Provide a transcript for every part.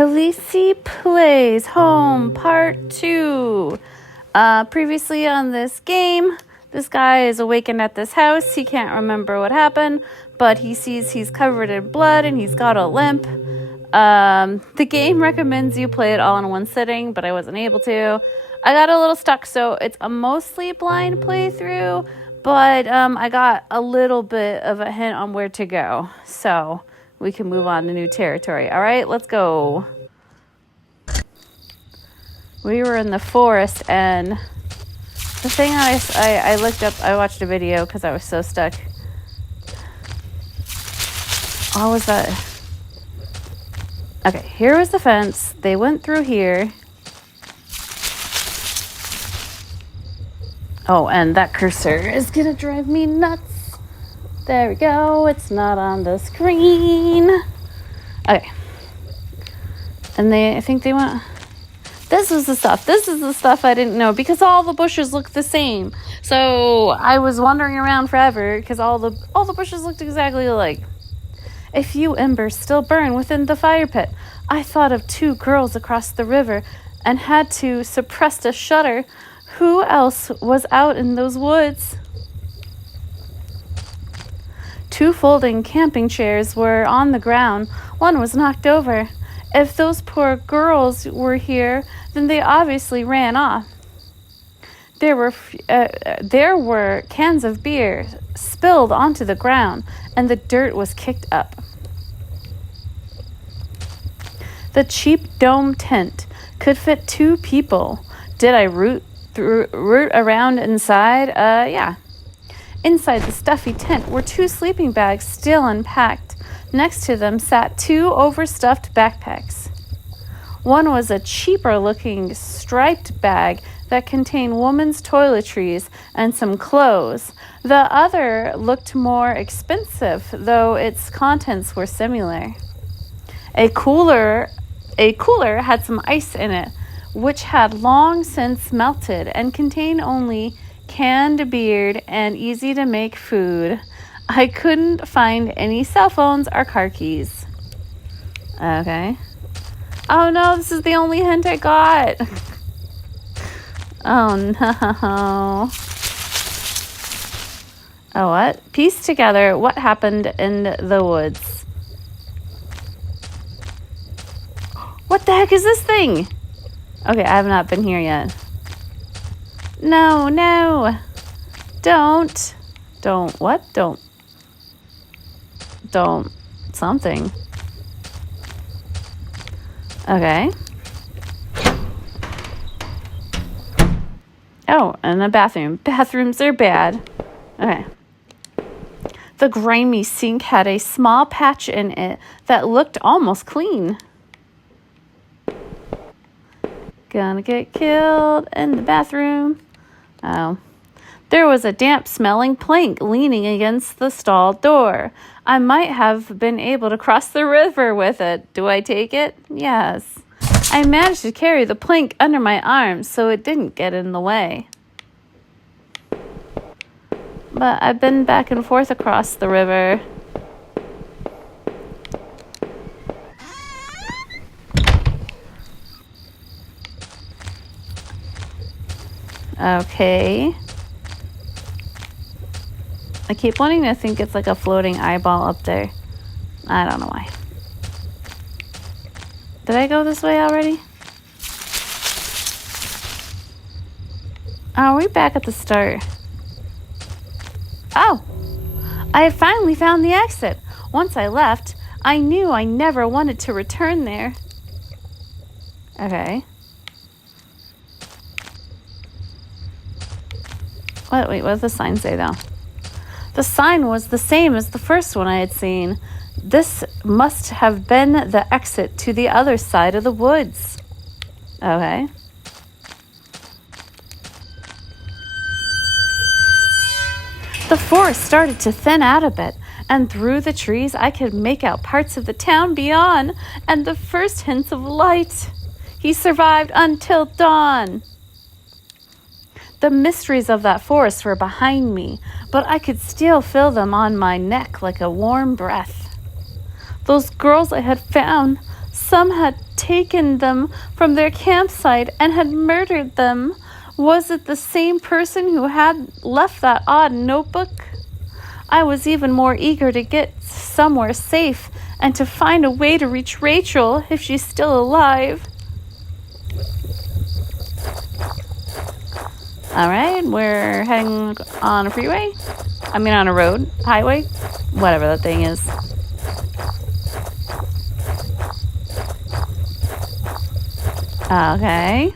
Callise Plays Home Part 2. Previously on this game, this guy is awakened at this house. He can't remember what happened, but he sees he's covered in blood and he's got a limp. The game recommends you play it all in one sitting, but I wasn't able to. I got a little stuck, so it's a mostly blind playthrough, but I got a little bit of a hint on where to go. So we can move on to new territory. All right, let's go. We were in the forest, and the thing I looked up, I watched a video because I was so stuck. What was that? Okay, here was the fence. They went through here. Oh, and that cursor is gonna drive me nuts. There we go. It's not on the screen. Okay. And I think they went... This is the stuff. This is the stuff I didn't know because all the bushes look the same. So I was wandering around forever because all the bushes looked exactly alike. A few embers still burn within the fire pit. I thought of 2 girls across the river and had to suppress a shudder. Who else was out in those woods? 2 folding camping chairs were on the ground. One was knocked over. If those poor girls were here, then they obviously ran off. There were cans of beer spilled onto the ground, and the dirt was kicked up. The cheap dome tent could fit 2 people. Did I root around inside? Yeah. Inside the stuffy tent were 2 sleeping bags still unpacked. Next to them sat 2 overstuffed backpacks. One was a cheaper-looking striped bag that contained women's toiletries and some clothes. The other looked more expensive, though its contents were similar. A cooler had some ice in it, which had long since melted and contained only canned beer and easy-to-make food. I couldn't find any cell phones or car keys. Okay. Oh no, this is the only hint I got. Oh no. Oh, what? Piece together what happened in the woods. What the heck is this thing? Okay, I have not been here yet. No. Don't what? Don't something. Okay. Oh, and a bathroom. Bathrooms are bad. Okay. The grimy sink had a small patch in it that looked almost clean. Gonna get killed in the bathroom. Oh. There was a damp-smelling plank leaning against the stall door. I might have been able to cross the river with it. Do I take it? Yes. I managed to carry the plank under my arms so it didn't get in the way. But I've been back and forth across the river. Okay. I keep wanting to think it's like a floating eyeball up there. I don't know why. Did I go this way already? Are we back at the start? Oh! I had finally found the exit. Once I left, I knew I never wanted to return there. Okay. Wait, what does the sign say though? The sign was the same as the first one I had seen. This must have been the exit to the other side of the woods. Okay. The forest started to thin out a bit, and through the trees I could make out parts of the town beyond and the first hints of light. He survived until dawn. The mysteries of that forest were behind me, but I could still feel them on my neck like a warm breath. Those girls I had found Some had taken them from their campsite and had murdered them. Was it the same person who had left that odd notebook? I was even more eager to get somewhere safe and to find a way to reach Rachel if she's still alive. All right, we're heading on a freeway. I mean on a road, highway, whatever that thing is. Okay.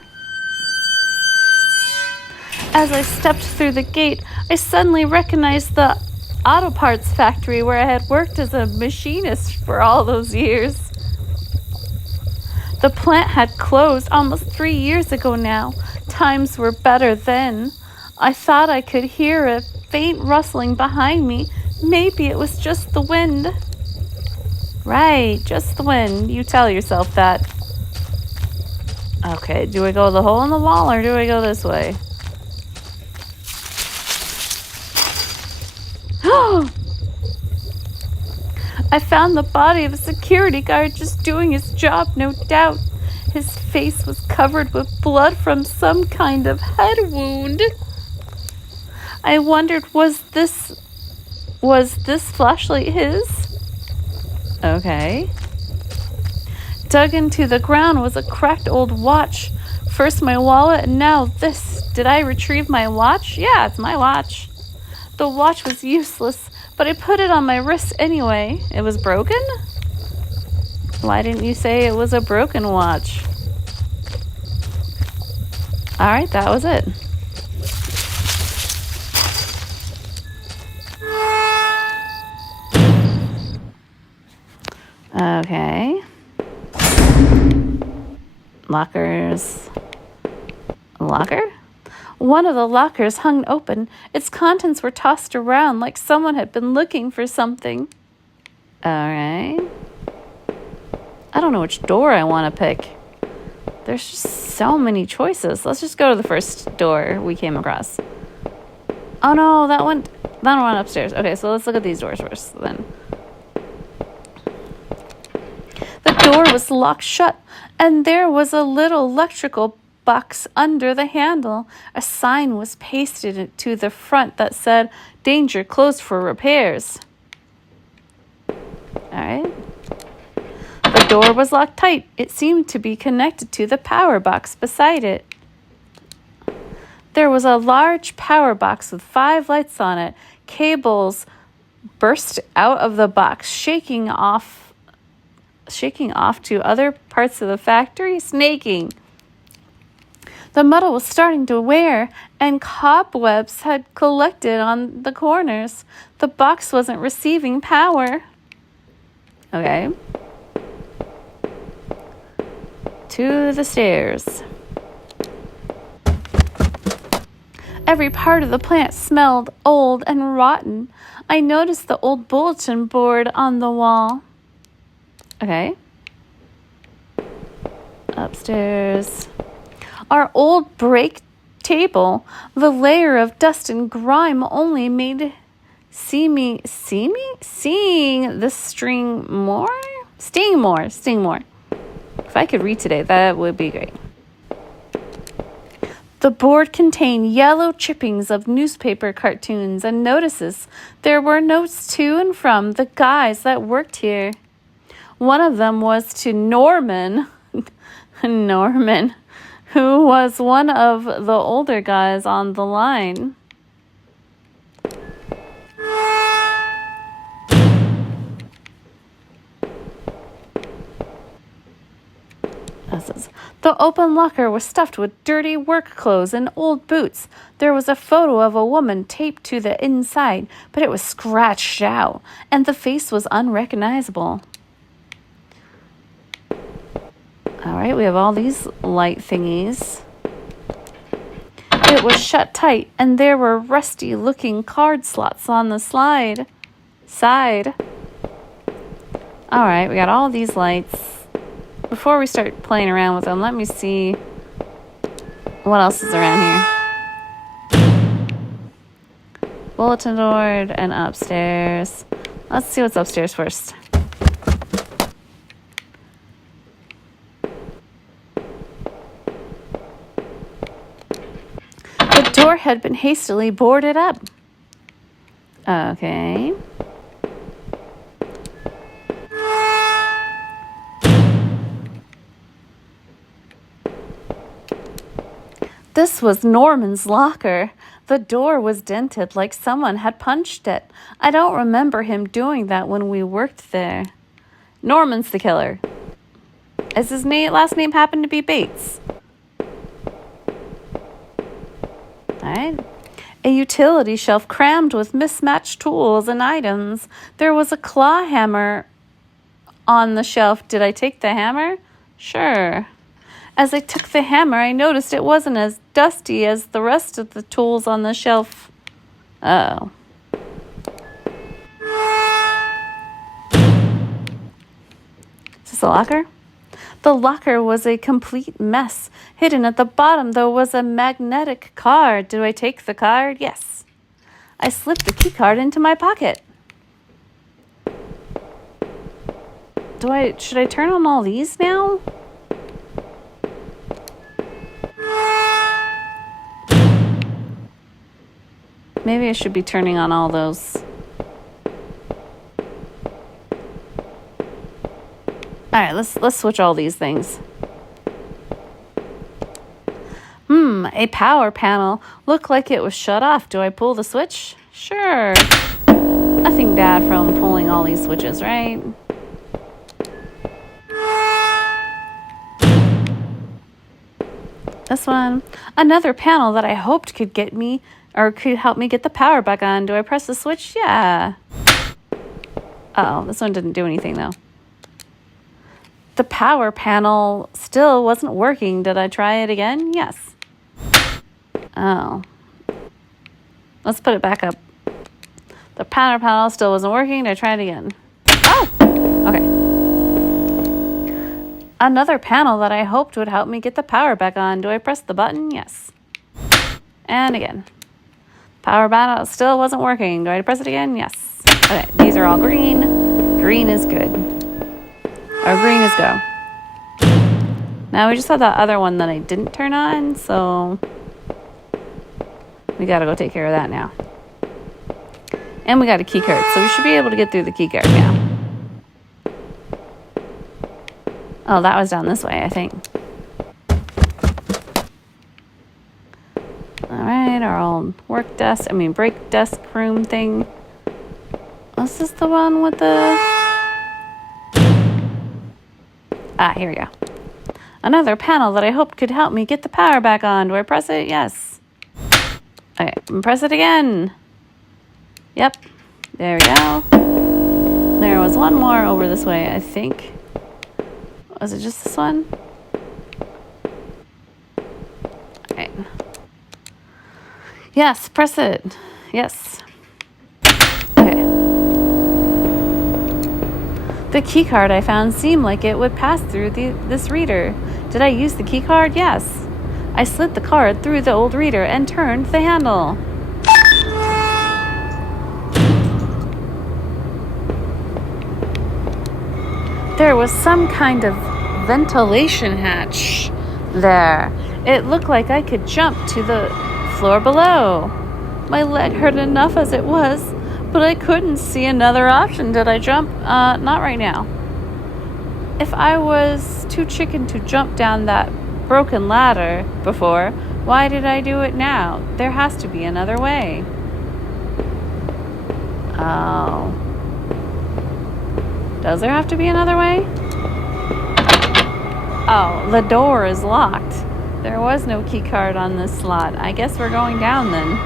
As I stepped through the gate, I suddenly recognized the auto parts factory where I had worked as a machinist for all those years. The plant had closed almost 3 years ago now. Times were better then. I thought I could hear a faint rustling behind me. Maybe it was just the wind. Right, just the wind. You tell yourself that. Okay, do I go the hole in the wall or do I go this way? I found the body of a security guard just doing his job, no doubt. His face was covered with blood from some kind of head wound. I wondered, was this flashlight his? Okay. Dug into the ground was a cracked old watch. First my wallet and now this. Did I retrieve my watch? Yeah, it's my watch. The watch was useless, but I put it on my wrist anyway. It was broken? Why didn't you say it was a broken watch? Alright, that was it. Okay. Lockers. Locker? One of the lockers hung open. Its contents were tossed around like someone had been looking for something. Alright. I don't know which door I want to pick. There's just so many choices. Let's just go to the first door we came across. Oh no, that went upstairs. Okay, so let's look at these doors first then. The door was locked shut, and there was a little electrical box under the handle. A sign was pasted to the front that said, "Danger, closed for repairs." Alright. The door was locked tight. It seemed to be connected to the power box beside it. There was a large power box with 5 lights on it. Cables burst out of the box, shaking off to other parts of the factory, snaking. The metal was starting to wear, and cobwebs had collected on the corners. The box wasn't receiving power. Okay. To the stairs. Every part of the plant smelled old and rotten. I noticed the old bulletin board on the wall. Okay. Upstairs. Our old break table. The layer of dust and grime only made seeing the sting more. If I could read today, that would be great. The board contained yellow chippings of newspaper cartoons and notices. There were notes to and from the guys that worked here. One of them was to Norman, who was one of the older guys on the line. The open locker was stuffed with dirty work clothes and old boots. There was a photo of a woman taped to the inside, but it was scratched out, and the face was unrecognizable. All right, we have all these light thingies. It was shut tight, and there were rusty-looking card slots on the side. All right, we got all these lights. Before we start playing around with them, let me see what else is around here. Bulletin board and upstairs. Let's see what's upstairs first. door had been hastily boarded up. Okay. This was Norman's locker. The door was dented like someone had punched it. I don't remember him doing that when we worked there. Norman's the killer. Is his last name happen to be Bates? Alright. A utility shelf crammed with mismatched tools and items. There was a claw hammer on the shelf. Did I take the hammer? Sure. As I took the hammer, I noticed it wasn't as dusty as the rest of the tools on the shelf. Oh. Is this a locker? The locker was a complete mess. Hidden at the bottom, though, was a magnetic card. Do I take the card? Yes. I slipped the key card into my pocket. Should I turn on all these now? Maybe I should be turning on all those. Alright, let's switch all these things. A power panel. Looked like it was shut off. Do I pull the switch? Sure. Nothing bad from pulling all these switches, right? This one. Another panel that I hoped could get me, or could help me get the power back on. Do I press the switch? Yeah. Uh-oh, this one didn't do anything, though. The power panel still wasn't working. Did I try it again? Yes. Oh. Let's put it back up. The power panel still wasn't working. Did I try it again? Oh! Okay. Another panel that I hoped would help me get the power back on. Do I press the button? Yes. And again. Power panel still wasn't working. Do I press it again? Yes. Okay, these are all green. Green is good. Or green is go. Now we just had that other one that I didn't turn on, so we gotta go take care of that now. And we got a key card, so we should be able to get through the key card now. Oh, that was down this way, I think. Alright, our old break desk room thing. Was this the one with the... here we go. Another panel that I hoped could help me get the power back on. Do I press it? Yes. Okay, press it again. Yep. There we go. There was one more over this way, I think. Was it just this one? Okay. Yes, press it. Yes. Okay. The key card I found seemed like it would pass through this reader. Did I use the key card? Yes. I slid the card through the old reader and turned the handle. There was some kind of ventilation hatch there. It looked like I could jump to the floor below. My leg hurt enough as it was, but I couldn't see another option. Did I jump? Not right now. If I was too chicken to jump down that broken ladder before, why did I do it now? There has to be another way. Oh. Does there have to be another way? Oh, the door is locked. There was no key card on this slot. I guess we're going down then.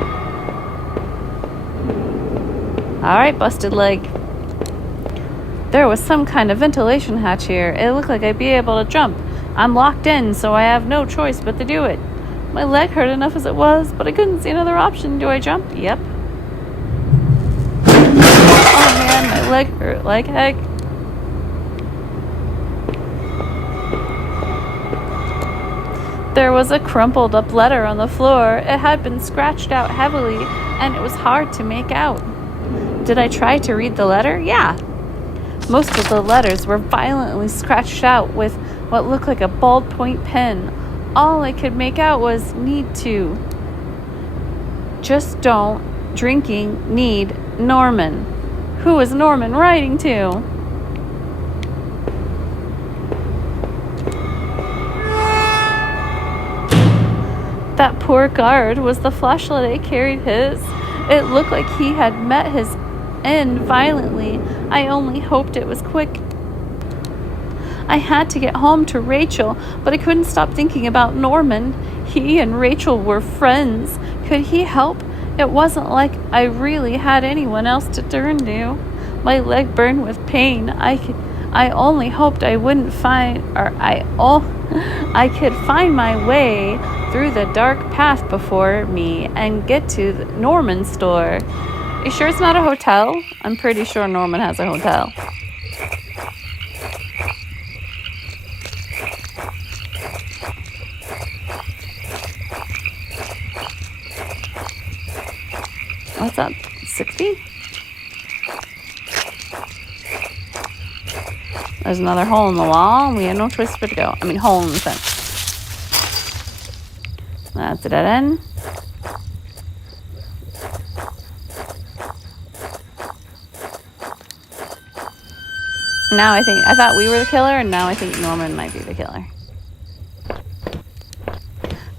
Alright, busted leg. There was some kind of ventilation hatch here. It looked like I'd be able to jump. I'm locked in, so I have no choice but to do it. My leg hurt enough as it was, but I couldn't see another option. Do I jump? Yep. Oh man, my leg hurt like heck. There was a crumpled up letter on the floor. It had been scratched out heavily, and it was hard to make out. Did I try to read the letter? Yeah. Most of the letters were violently scratched out with what looked like a ballpoint pen. All I could make out was need to. Just don't drinking need Norman. Who is Norman writing to? That poor guard. Was the flashlight I carried his? It looked like he had met his end violently. I only hoped it was quick. I had to get home to Rachel, but I couldn't stop thinking about Norman. He and Rachel were friends. Could he help? It wasn't like I really had anyone else to turn to. My leg burned with pain. I only hoped I wouldn't I could find my way through the dark path before me and get to Norman's store. You sure it's not a hotel? I'm pretty sure Norman has a hotel. What's that? 60? There's another hole in the wall. We have no choice but to go. I mean, hole in the fence. That's a dead end. Now I thought we were the killer, and now I think Norman might be the killer.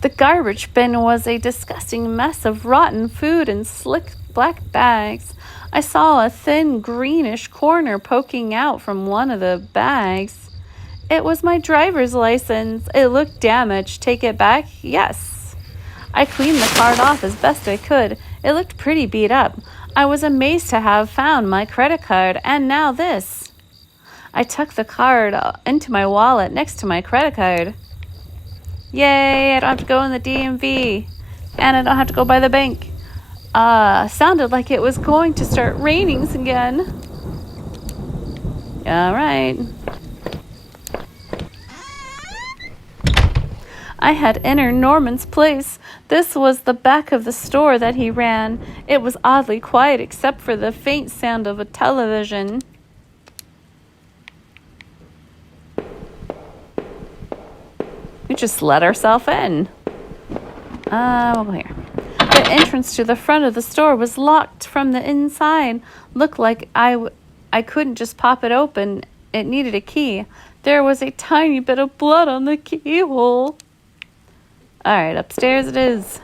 The garbage bin was a disgusting mess of rotten food and slick black bags. I saw a thin greenish corner poking out from one of the bags. It was my driver's license. It looked damaged. Take it back? Yes. I cleaned the card off as best I could. It looked pretty beat up. I was amazed to have found my credit card, and now this. I tucked the card into my wallet next to my credit card. Yay, I don't have to go in the DMV. And I don't have to go by the bank. Sounded like it was going to start raining again. All right. I had entered Norman's place. This was the back of the store that he ran. It was oddly quiet except for the faint sound of a television. We just let ourselves in. We'll go here. The entrance to the front of the store was locked from the inside. Looked like I couldn't just pop it open. It needed a key. There was a tiny bit of blood on the keyhole. All right, upstairs it is.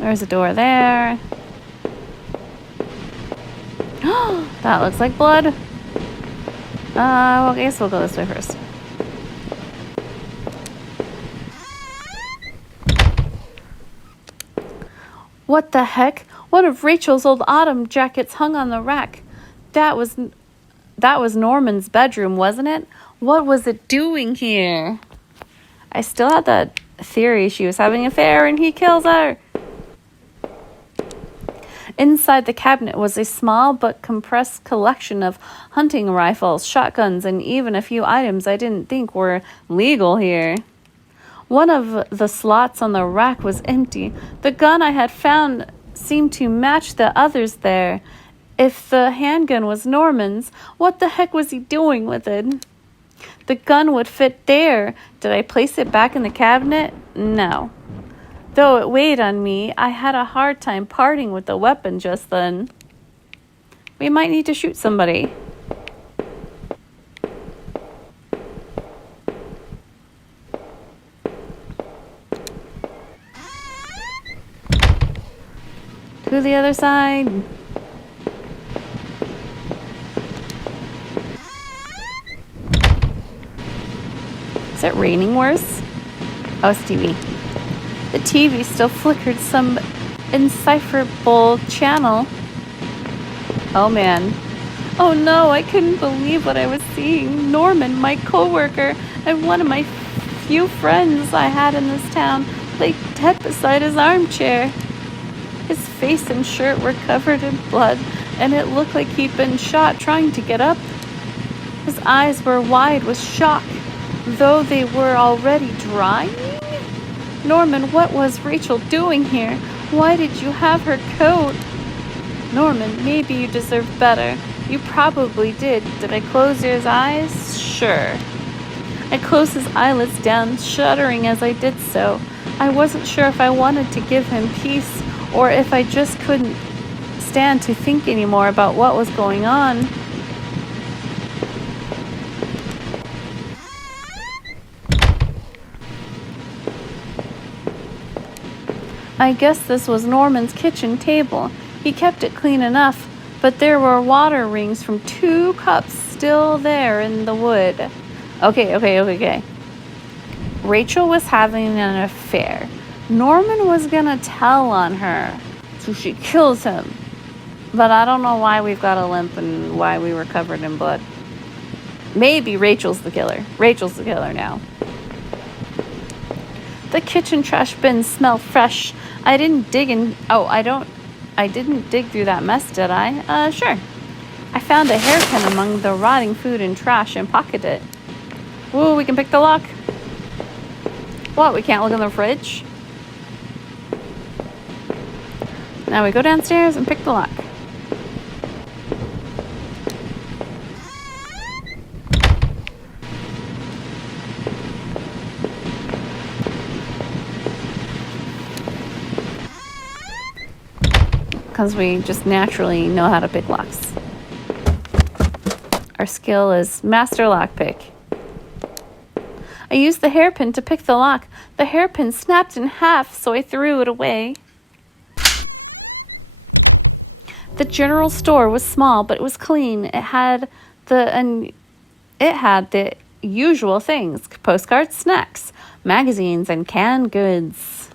There's a door there. That looks like blood. Well, I guess we'll go this way first. What the heck? One of Rachel's old autumn jackets hung on the rack. That was Norman's bedroom, wasn't it? What was it doing here? I still had that theory she was having an affair and he kills her. Inside the cabinet was a small but compressed collection of hunting rifles, shotguns, and even a few items I didn't think were legal here. One of the slots on the rack was empty. The gun I had found seemed to match the others there. If the handgun was Norman's, what the heck was he doing with it? The gun would fit there. Did I place it back in the cabinet? No. Though it weighed on me, I had a hard time parting with the weapon just then. We might need to shoot somebody. To the other side. Is it raining worse? Oh, it's TV. The TV still flickered some indecipherable channel. Oh man. Oh no, I couldn't believe what I was seeing. Norman, my coworker, and one of my few friends I had in this town, lay dead beside his armchair. His face and shirt were covered in blood, and it looked like he'd been shot trying to get up. His eyes were wide with shock, though they were already drying. Norman, what was Rachel doing here? Why did you have her coat? Norman, maybe you deserved better. You probably did. Did I close your eyes? Sure. I closed his eyelids down, shuddering as I did so. I wasn't sure if I wanted to give him peace or if I just couldn't stand to think anymore about what was going on. I guess this was Norman's kitchen table. He kept it clean enough, but there were water rings from 2 cups still there in the wood. Okay. Rachel was having an affair. Norman was gonna tell on her, so she kills him. But I don't know why we've got a limp and why we were covered in blood. Maybe Rachel's the killer. Rachel's the killer now. The kitchen trash bins smell fresh. I didn't dig through that mess, did I? Sure. I found a hairpin among the rotting food and trash and pocketed it. Ooh, we can pick the lock. What, we can't look in the fridge? Now we go downstairs and pick the lock. Because we just naturally know how to pick locks. Our skill is master lockpick. I used the hairpin to pick the lock. The hairpin snapped in half, so I threw it away. The general store was small, but it was clean. It had the usual things: postcards, snacks, magazines, and canned goods.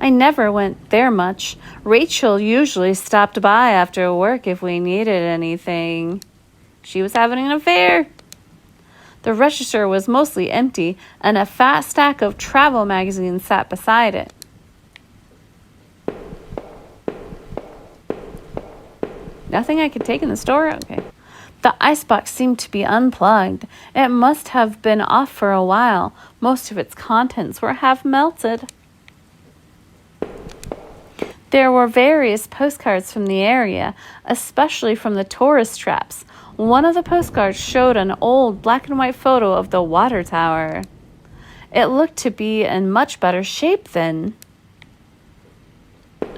I never went there much. Rachel usually stopped by after work if we needed anything. She was having an affair. The register was mostly empty, and a fat stack of travel magazines sat beside it. Nothing I could take in the store? Okay. The icebox seemed to be unplugged. It must have been off for a while. Most of its contents were half melted. There were various postcards from the area, especially from the tourist traps. One of the postcards showed an old black and white photo of the water tower. It looked to be in much better shape then.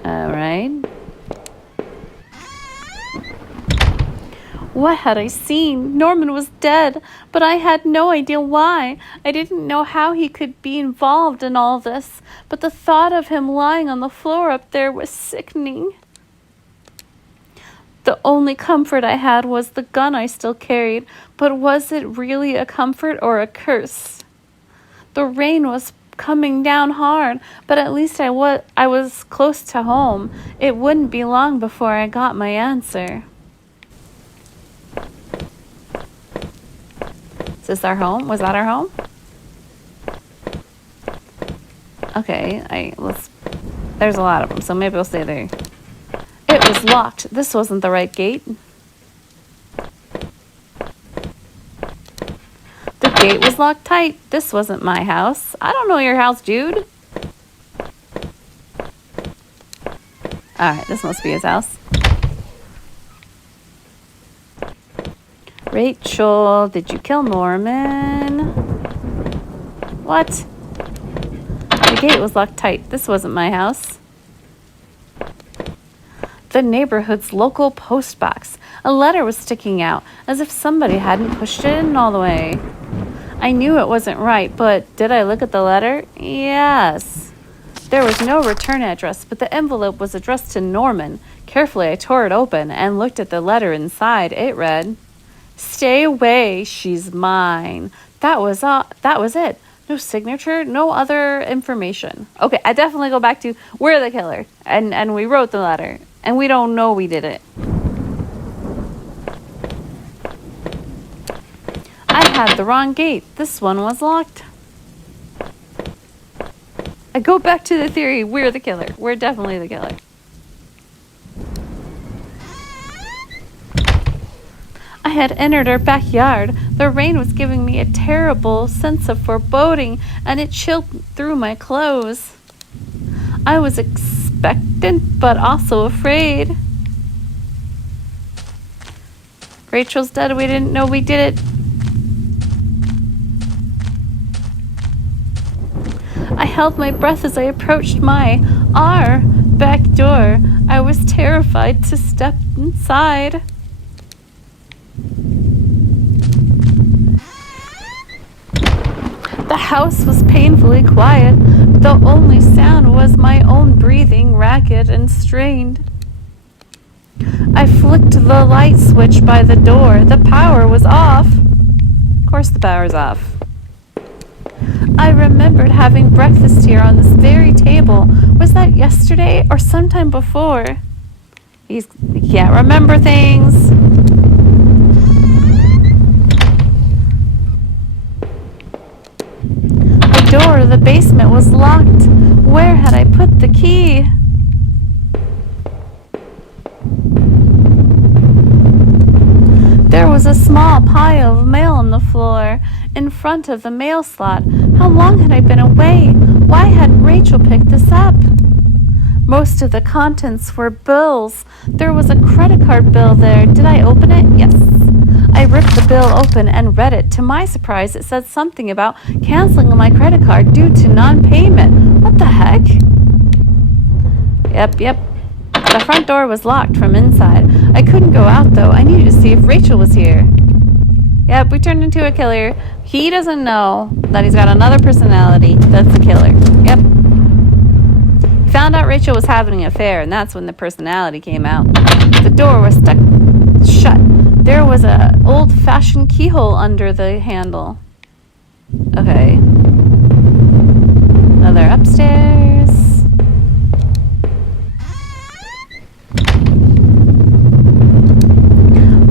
All right. What had I seen? Norman was dead, but I had no idea why. I didn't know how he could be involved in all this, but the thought of him lying on the floor up there was sickening. The only comfort I had was the gun I still carried, but was it really a comfort or a curse? The rain was coming down hard, but at least I was close to home. It wouldn't be long before I got my answer. Is this our home? Was that our home? Okay, there's a lot of them, so maybe we'll stay there. It was locked. This wasn't the right gate. The gate was locked tight. This wasn't my house. I don't know your house, dude. Alright, this must be his house. Rachel, did you kill Norman? What? The gate was locked tight. This wasn't my house. The neighborhood's local post box. A letter was sticking out, as if somebody hadn't pushed it in all the way. I knew it wasn't right, but did I look at the letter? Yes. There was no return address, but the envelope was addressed to Norman. Carefully, I tore it open and looked at the letter inside. It read, "Stay away, she's mine." That was it. No signature, no other information. Okay, I definitely go back to we're the killer. And we wrote the letter. And we don't know we did it. I had the wrong gate. This one was locked. I go back to the theory, we're the killer. We're definitely the killer. I had entered our backyard. The rain was giving me a terrible sense of foreboding, and it chilled through my clothes. I was expectant, but also afraid. Rachel's dead. We didn't know we did it. held my breath as I approached our back door. I was terrified to step inside. The house was painfully quiet. The only sound was my own breathing, ragged and strained. I flicked the light switch by the door. The power was off. Of course the power's off. I remembered having breakfast here on this very table. Was that yesterday or sometime before? He can't remember things. The door to the basement was locked. Where had I put the key? There was a small pile of mail on the floor in front of the mail slot. How long had I been away? Why hadn't Rachel picked this up? Most of the contents were bills. There was a credit card bill there. Did I open it? Yes. I ripped the bill open and read it. To my surprise, it said something about canceling my credit card due to non-payment. What the heck? Yep. The front door was locked from inside. I couldn't go out, though. I needed to see if Rachel was here. Yep, we turned into a killer. He doesn't know that he's got another personality. That's the killer. Yep. He found out Rachel was having an affair, and that's when the personality came out. The door was stuck shut. There was an old-fashioned keyhole under the handle. Okay. Now they're upstairs.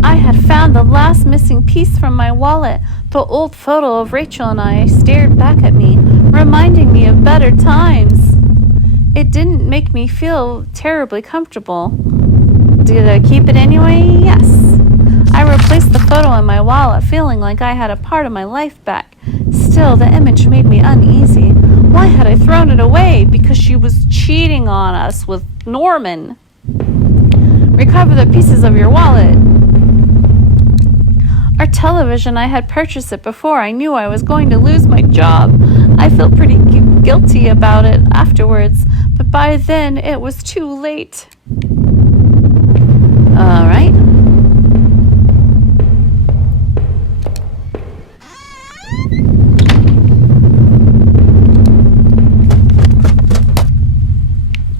I had found the last missing piece from my wallet. The old photo of Rachel and I stared back at me, reminding me of better times. It didn't make me feel terribly comfortable. Did I keep it anyway? Yes. I replaced the photo in my wallet, feeling like I had a part of my life back. Still, the image made me uneasy. Why had I thrown it away? Because she was cheating on us with Norman. Recover the pieces of your wallet. Our television, I had purchased it before I knew I was going to lose my job. I felt pretty guilty about it afterwards, but by then it was too late. All right.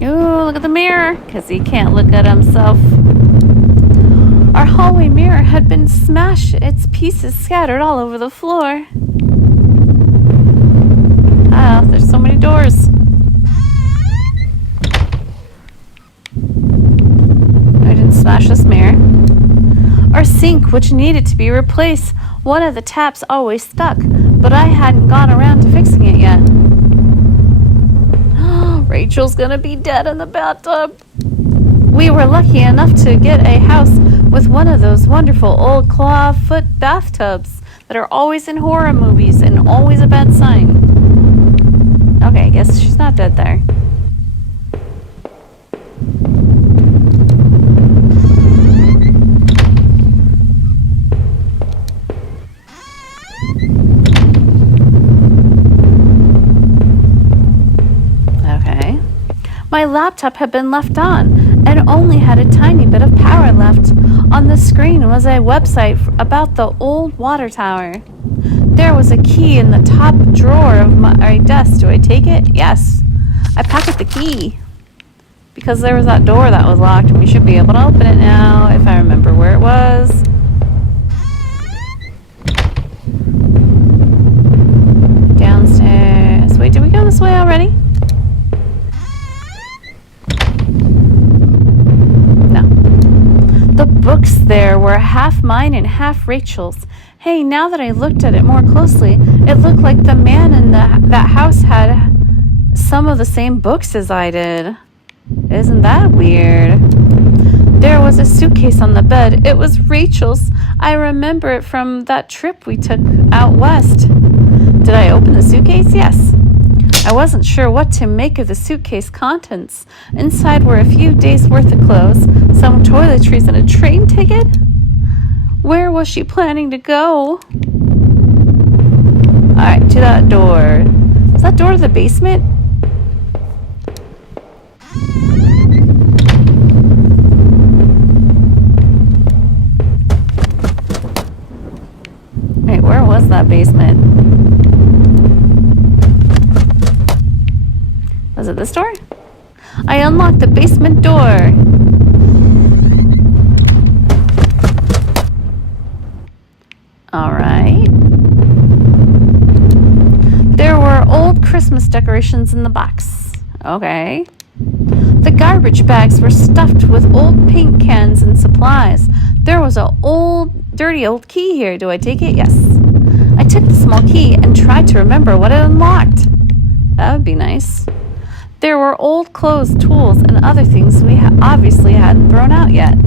Ooh, look at the mirror, because he can't look at himself. Our hallway mirror had been smashed, its pieces scattered all over the floor. Ah, there's so many doors. I didn't smash this mirror. Our sink, which needed to be replaced, one of the taps always stuck, but I hadn't gone around to fixing it yet. Rachel's gonna be dead in the bathtub. We were lucky enough to get a house with one of those wonderful old clawfoot bathtubs that are always in horror movies and always a bad sign. Okay, I guess she's not dead there. Okay. My laptop had been left on and only had a tiny bit of power left. On the screen was a website about the old water tower. There was a key in the top drawer of my desk. Do I take it? Yes. I pocket the key because there was that door that was locked and we should be able to open it now if I remember where it was. Downstairs. Wait, did we go this way already? The books there were half mine and half Rachel's. Hey, now that I looked at it more closely, it looked like the man in that house had some of the same books as I did. Isn't that weird? There was a suitcase on the bed. It was Rachel's. I remember it from that trip we took out west. Did I open the suitcase? Yes. I wasn't sure what to make of the suitcase contents. Inside were a few days' worth of clothes, some toiletries, and a train ticket. Where was she planning to go? Alright, to that door. Is that door to the basement? that basement. Was it this door? I unlocked the basement door. All right. There were old Christmas decorations in the box. Okay. The garbage bags were stuffed with old paint cans and supplies. There was a dirty old key here. Do I take it? Yes. I took the small key and tried to remember what it unlocked. That would be nice. There were old clothes, tools, and other things we obviously hadn't thrown out yet.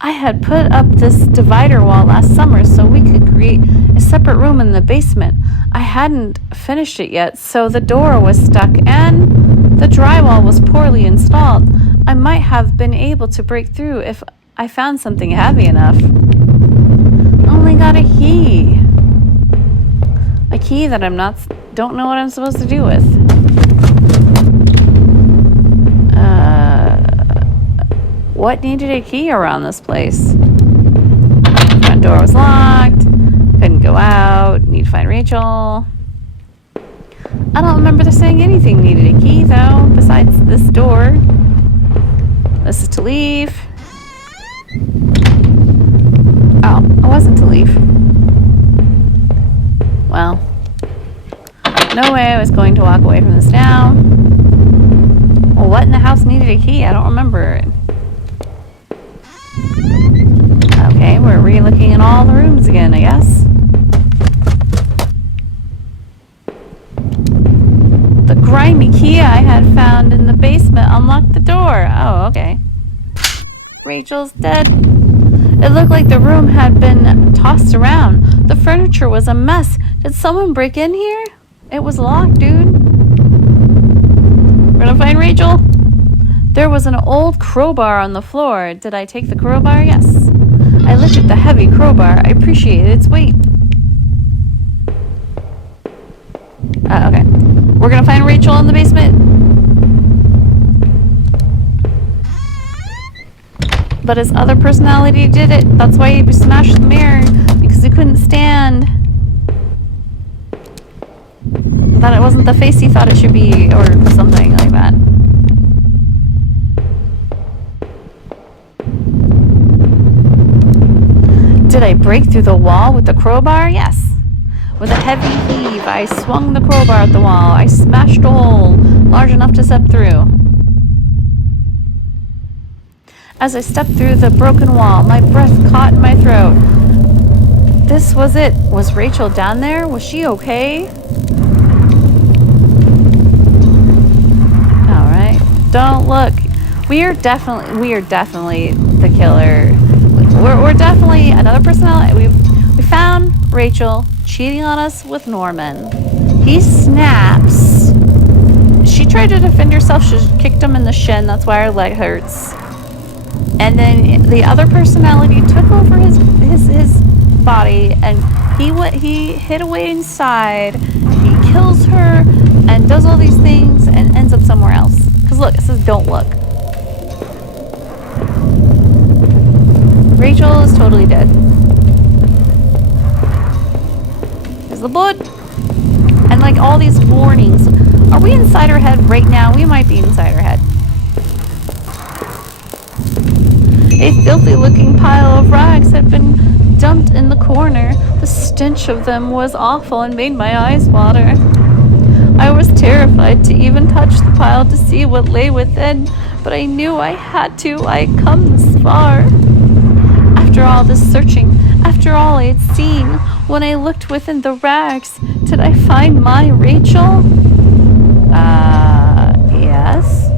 I had put up this divider wall last summer so we could create a separate room in the basement. I hadn't finished it yet, so the door was stuck and the drywall was poorly installed. I might have been able to break through if I found something heavy enough. Only got a key. A key that don't know what I'm supposed to do with. What needed a key around this place? Front door was locked. Couldn't go out. Need to find Rachel. I don't remember there saying anything needed a key though, besides this door. This is to leave. Oh, it wasn't to leave. Well, no way I was going to walk away from this now. Well, what in the house needed a key? I don't remember it. Okay, we're re-looking at all the rooms again, I guess. The grimy key I had found in the basement unlocked the door. Oh, okay. Rachel's dead. It looked like the room had been tossed around. The furniture was a mess. Did someone break in here? It was locked, dude. We're gonna find Rachel. There was an old crowbar on the floor. Did I take the crowbar? Yes. I lifted the heavy crowbar. I appreciated its weight. Okay. We're gonna find Rachel in the basement. But his other personality did it. That's why he smashed the mirror. Because he couldn't stand. Thought it wasn't the face he thought it should be. Or something like that. Did I break through the wall with the crowbar? Yes. With a heavy heave, I swung the crowbar at the wall. I smashed a hole large enough to step through. As I stepped through the broken wall, my breath caught in my throat. This was it. Was Rachel down there? Was she okay? All right. Don't look. We are definitely the killer. We're definitely another personality. We found Rachel cheating on us with Norman. He snaps. She tried to defend herself. She kicked him in the shin. That's why her leg hurts. And then the other personality took over his body, and he hid away inside. He kills her and does all these things and ends up somewhere else. Because look, it says don't look. Rachel is totally dead. There's the blood. And like all these warnings. Are we inside her head right now? We might be inside her head. A filthy looking pile of rags had been dumped in the corner. The stench of them was awful and made my eyes water. I was terrified to even touch the pile to see what lay within, but I knew I had to. I had come this far. After all this searching, after all I had seen, when I looked within the rags, did I find my Rachel? Yes.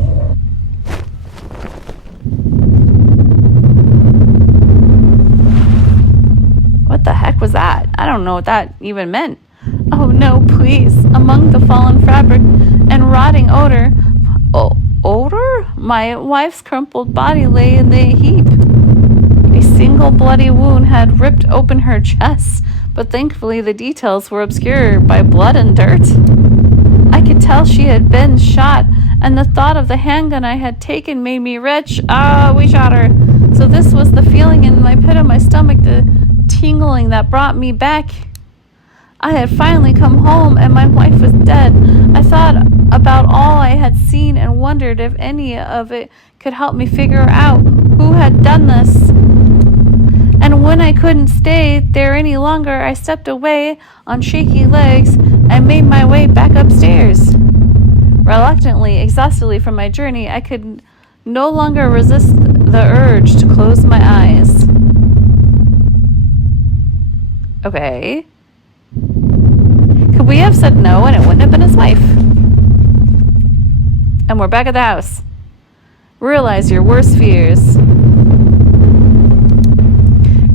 What the heck was that? I don't know what that even meant. Oh no, please. Among the fallen fabric and rotting odor. Odor? My wife's crumpled body lay in the heap. A single bloody wound had ripped open her chest, but thankfully the details were obscured by blood and dirt. I could tell she had been shot, and the thought of the handgun I had taken made me rich. We shot her. So this was the feeling in my pit of my stomach, the tingling that brought me back. I had finally come home and my wife was dead. I thought about all I had seen and wondered if any of it could help me figure out who had done this. And when I couldn't stay there any longer, I stepped away on shaky legs and made my way back upstairs. Reluctantly, exhaustedly from my journey, I could no longer resist the urge to close my eyes. Okay. Could we have said no and it wouldn't have been his wife? And we're back at the house. Realize your worst fears.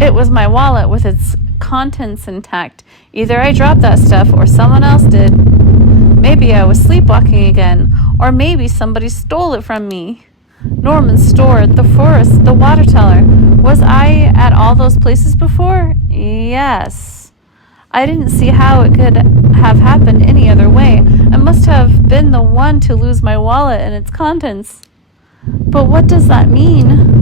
It was my wallet with its contents intact. Either I dropped that stuff or someone else did. Maybe I was sleepwalking again, or maybe somebody stole it from me. Norman's store, the forest, the water tower. Was I at all those places before? Yes. I didn't see how it could have happened any other way. I must have been the one to lose my wallet and its contents. But what does that mean?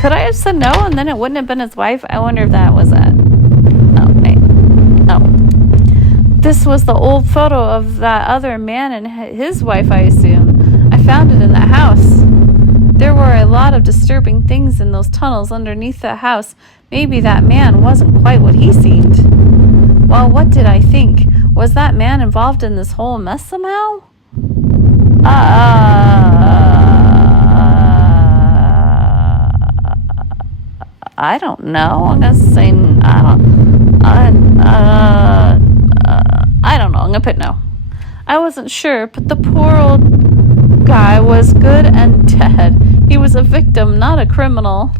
Could I have said no and then it wouldn't have been his wife? I wonder if that was it. Oh, wait. Oh. This was the old photo of that other man and his wife, I assume. I found it in that house. There were a lot of disturbing things in those tunnels underneath the house. Maybe that man wasn't quite what he seemed. Well, what did I think? Was that man involved in this whole mess somehow? I don't know. I'm gonna say I don't know. I'm gonna put no. I wasn't sure, but the poor old guy was good and dead. He was a victim, not a criminal.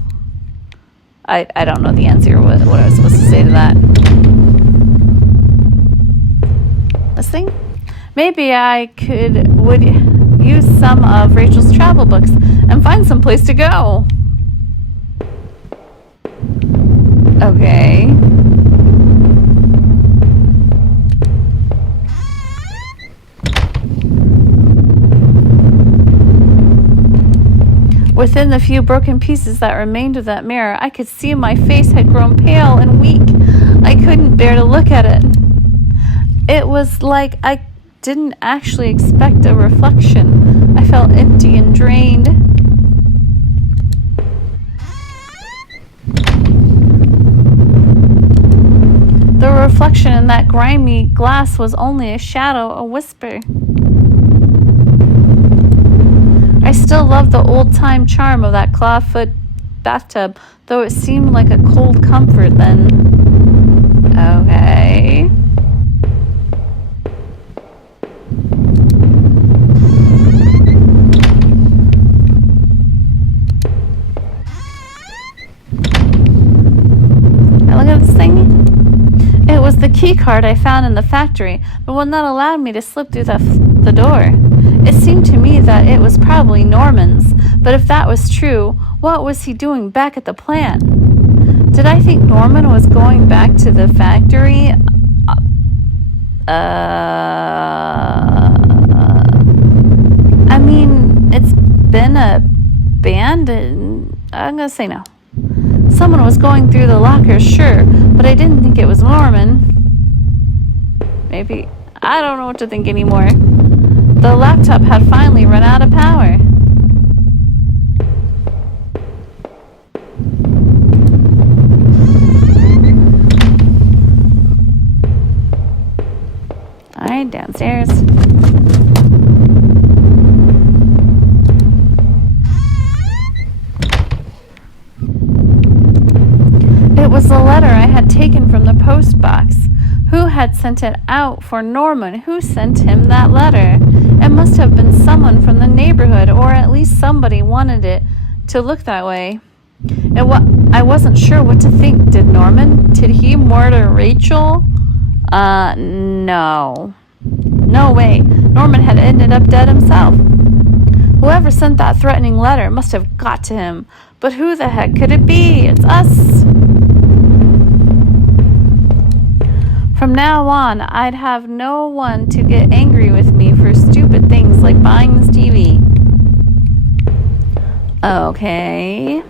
I don't know the answer. What I was supposed to say to that. This thing? Maybe I would use some of Rachel's travel books and find some place to go. Okay. Within the few broken pieces that remained of that mirror, I could see my face had grown pale and weak. I couldn't bear to look at it. It was like I didn't actually expect a reflection. I felt empty and drained. The reflection in that grimy glass was only a shadow, a whisper. I still loved the old-time charm of that clawfoot bathtub, though it seemed like a cold comfort then. Okay. Look at this thing. It was the key card I found in the factory, the one that allowed me to slip through the door. It seemed to me that it was probably Norman's, but if that was true, what was he doing back at the plant? Did I think Norman was going back to the factory? I mean, it's been abandoned. I'm gonna say no. Someone was going through the lockers, sure, but I didn't think it was Norman. Maybe. I don't know what to think anymore. The laptop had finally run out of power. Alright, downstairs. It was the letter I had taken from the post box. Who had sent it out for Norman? Who sent him that letter? It must have been someone from the neighborhood, or at least somebody wanted it to look that way. I wasn't sure what to think. Did he murder Rachel? No. No way. Norman had ended up dead himself. Whoever sent that threatening letter must have got to him. But who the heck could it be? It's us. From now on, I'd have no one to get angry with me for stupid things like buying this TV. Okay.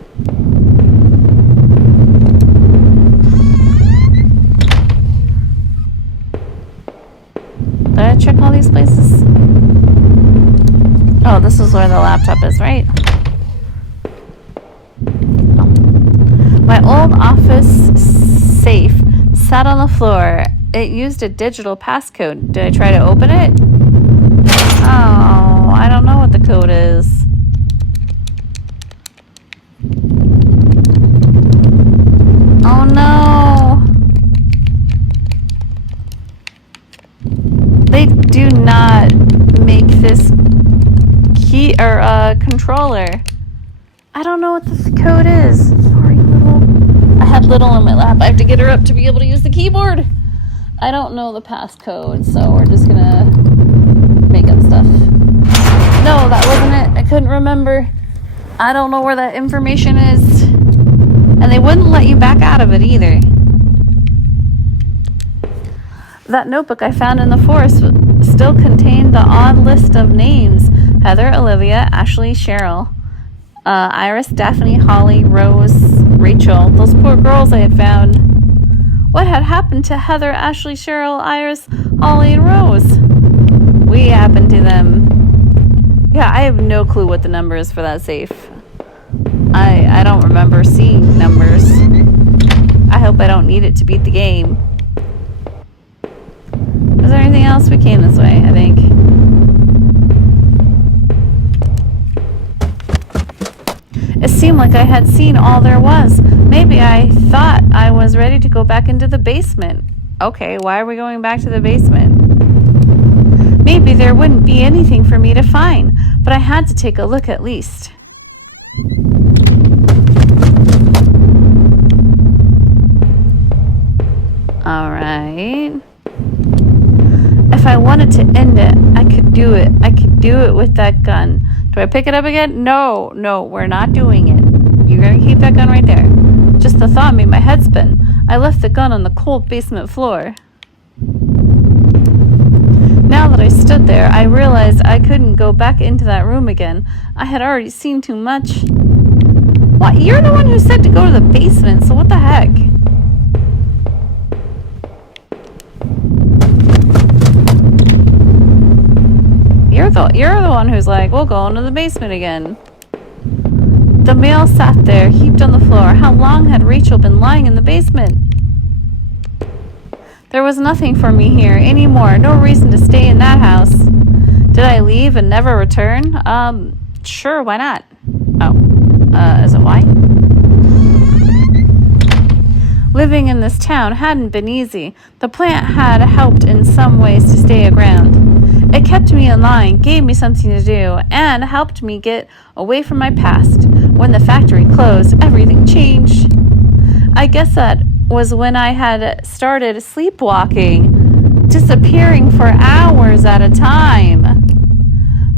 these places? Oh, this is where the laptop is, right? Oh. My old office safe sat on the floor. It used a digital passcode. Did I try to open it? Oh, I don't know what the code is. Oh no. They do not make this key or controller. I don't know what this code is. Sorry, Little. I had Little on my lap. I have to get her up to be able to use the keyboard. I don't know the passcode, so we're just gonna make up stuff. No, that wasn't it. I couldn't remember. I don't know where that information is. And they wouldn't let you back out of it either. That notebook I found in the forest still contained the odd list of names. Heather, Olivia, Ashley, Cheryl, Iris, Daphne, Holly, Rose, Rachel. Those poor girls I had found. What had happened to Heather, Ashley, Cheryl, Iris, Holly, and Rose? We happened to them. Yeah, I have no clue what the number is for that safe. I don't remember seeing numbers. I hope I don't need it to beat the game. Was there anything else? We came this way, I think. It seemed like I had seen all there was. Maybe I thought I was ready to go back into the basement. Okay, why are we going back to the basement? Maybe there wouldn't be anything for me to find, but I had to take a look at least. Alright. If I wanted to end it, I could do it. I could do it with that gun. Do I pick it up again? No, we're not doing it. You're gonna keep that gun right there. Just the thought made my head spin. I left the gun on the cold basement floor. Now that I stood there, I realized I couldn't go back into that room again. I had already seen too much. What? You're the one who said to go to the basement, so what the heck? You're the one who's like, we'll go into the basement again. The mail sat there, heaped on the floor. How long had Rachel been lying in the basement? There was nothing for me here anymore. No reason to stay in that house. Did I leave and never return? Sure, why not? Oh, is it why? Living in this town hadn't been easy. The plant had helped in some ways to stay aground. It kept me in line, gave me something to do, and helped me get away from my past. When the factory closed, everything changed. I guess that was when I had started sleepwalking, disappearing for hours at a time.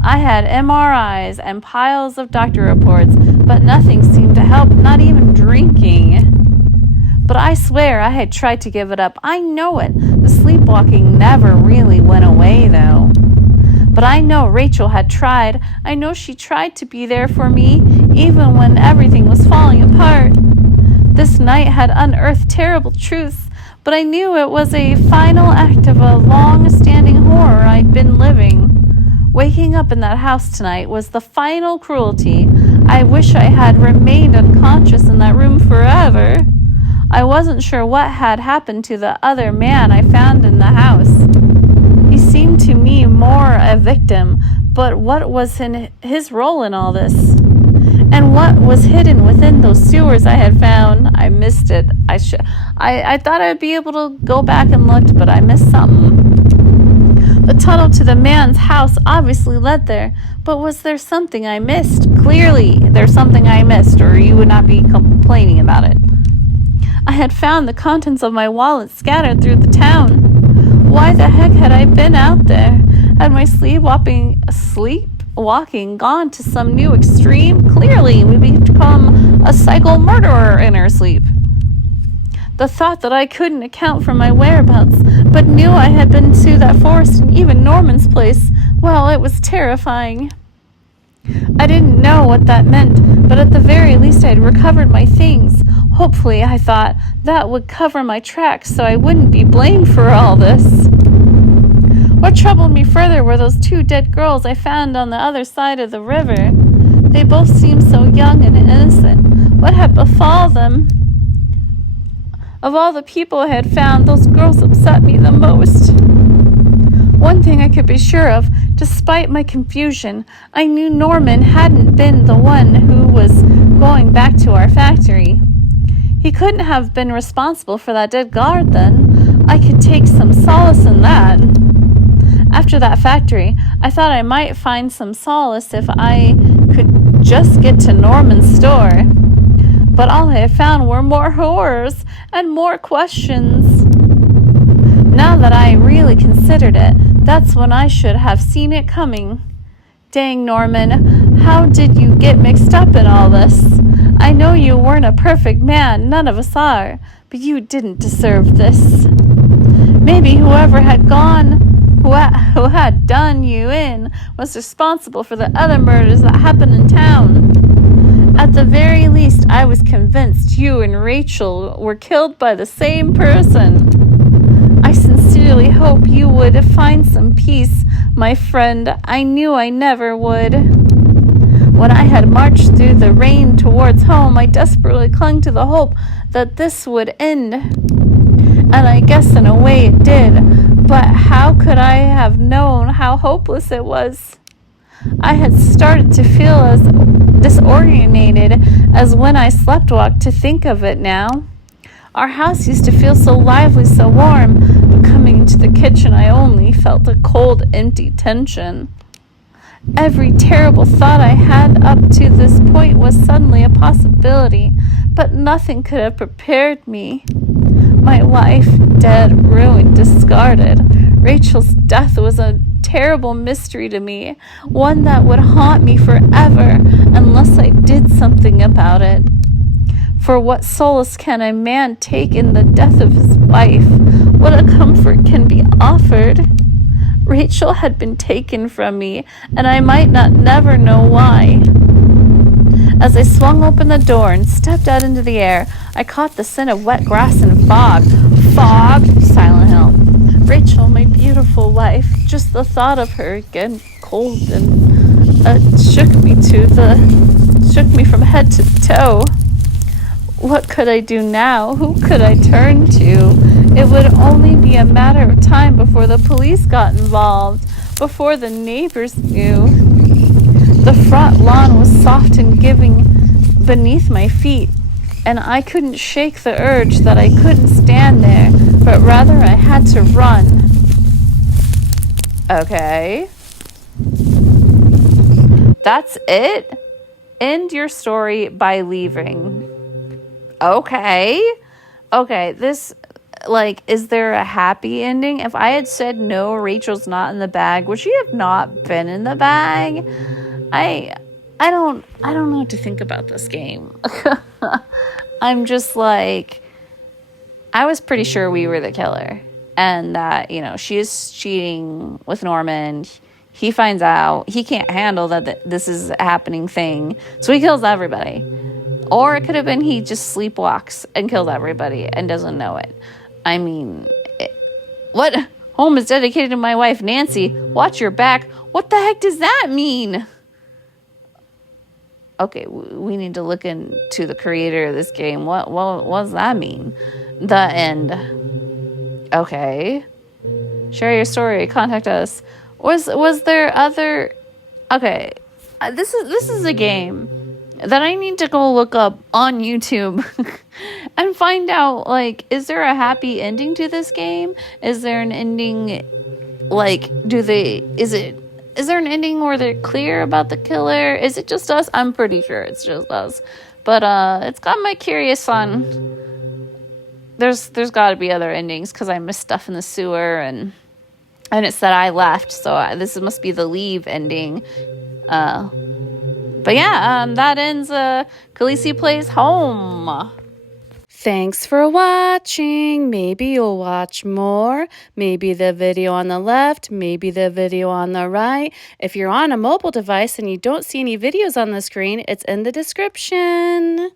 I had MRIs and piles of doctor reports, but nothing seemed to help, not even drinking. But I swear I had tried to give it up. I know it. The sleepwalking never really went away, though. But I know Rachel had tried. I know she tried to be there for me, even when everything was falling apart. This night had unearthed terrible truths, but I knew it was a final act of a long-standing horror I'd been living. Waking up in that house tonight was the final cruelty. I wish I had remained unconscious in that room forever. I wasn't sure what had happened to the other man I found in the house. He seemed to me more a victim, but what was his role in all this? And what was hidden within those sewers I had found? I missed it. I thought I'd be able to go back and look, but I missed something. The tunnel to the man's house obviously led there, but was there something I missed? Clearly, there's something I missed, or you would not be complaining about it. I had found the contents of my wallet scattered through the town. Why the heck had I been out there? Had my sleepwalking gone to some new extreme? Clearly, we become a psycho murderer in our sleep. The thought that I couldn't account for my whereabouts, but knew I had been to that forest and even Norman's place, well, it was terrifying. I didn't know what that meant, but at the very least I had recovered my things. Hopefully, I thought, that would cover my tracks so I wouldn't be blamed for all this. What troubled me further were those 2 dead girls I found on the other side of the river. They both seemed so young and innocent. What had befallen them? Of all the people I had found, those girls upset me the most. One thing I could be sure of, despite my confusion, I knew Norman hadn't been the one who was going back to our factory. He couldn't have been responsible for that dead guard then. I could take some solace in that. After that factory, I thought I might find some solace if I could just get to Norman's store. But all I had found were more horrors and more questions. Now that I really considered it, that's when I should have seen it coming. Dang, Norman, how did you get mixed up in all this? I know you weren't a perfect man, none of us are, but you didn't deserve this. Maybe whoever had who had done you in was responsible for the other murders that happened in town. At the very least, I was convinced you and Rachel were killed by the same person. I sincerely hope you would find some peace, my friend. I knew I never would. When I had marched through the rain towards home, I desperately clung to the hope that this would end. And I guess in a way it did. But how could I have known how hopeless it was? I had started to feel as disoriented as when I sleptwalked to think of it now. Our house used to feel so lively, so warm, but coming into the kitchen I only felt a cold, empty tension. Every terrible thought I had up to this point was suddenly a possibility, but nothing could have prepared me. My life, dead, ruined, discarded. Rachel's death was a terrible mystery to me, one that would haunt me forever unless I did something about it. For what solace can a man take in the death of his wife? What a comfort can be offered? Rachel had been taken from me, and I might not never know why. As I swung open the door and stepped out into the air, I caught the scent of wet grass and fog. Fog! Silent Hill. Rachel, my beautiful wife. Just the thought of her again, cold and shook me from head to toe. What could I do now? Who could I turn to? It would only be a matter of time before the police got involved, before the neighbors knew. The front lawn was soft and giving beneath my feet, and I couldn't shake the urge that I couldn't stand there, but rather I had to run. Okay. That's it? End your story by leaving. Okay, this, is there a happy ending? If I had said no, Rachel's not in the bag, would she have not been in the bag? I don't know what to think about this game. I'm just I was pretty sure we were the killer, and that, she is cheating with Norman. He finds out, he can't handle that this is a happening thing, so he kills everybody. Or it could have been he just sleepwalks and kills everybody and doesn't know it. I mean, what? Home is dedicated to my wife, Nancy. Watch your back. What the heck does that mean? Okay, we need to look into the creator of this game. What does that mean? The end. Okay. Share your story. Contact us. Was there other... Okay. This is a game that I need to go look up on YouTube and find out, is there a happy ending to this game? Is there an ending, is there an ending where they're clear about the killer? Is it just us? I'm pretty sure it's just us. But, it's got my curious on. There's gotta be other endings, because I missed stuff in the sewer, and it said I left, so this must be the leave ending. But yeah, that ends Callise Plays Home. Thanks for watching. Maybe you'll watch more. Maybe the video on the left, maybe the video on the right. If you're on a mobile device and you don't see any videos on the screen, it's in the description.